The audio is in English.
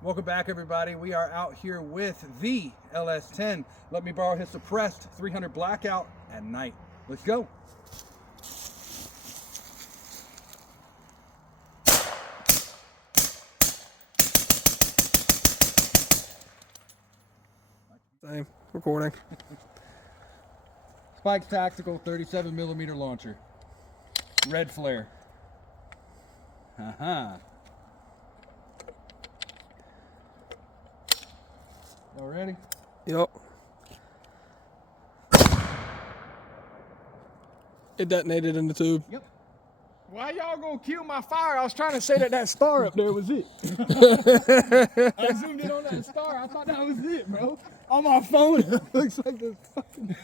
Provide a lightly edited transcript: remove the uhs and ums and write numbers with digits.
Welcome back, everybody. We are out here with the LS10. Let me borrow his suppressed 300 blackout at night. Let's go. Same. Recording. Spike Tactical 37 millimeter launcher. Red flare. Y'all ready? Yup. It detonated in the tube. Yep. Why y'all gonna kill my fire? I was trying to say that star up there was it. I zoomed in on that star. I thought that was it, bro. On my phone, it looks like this fucking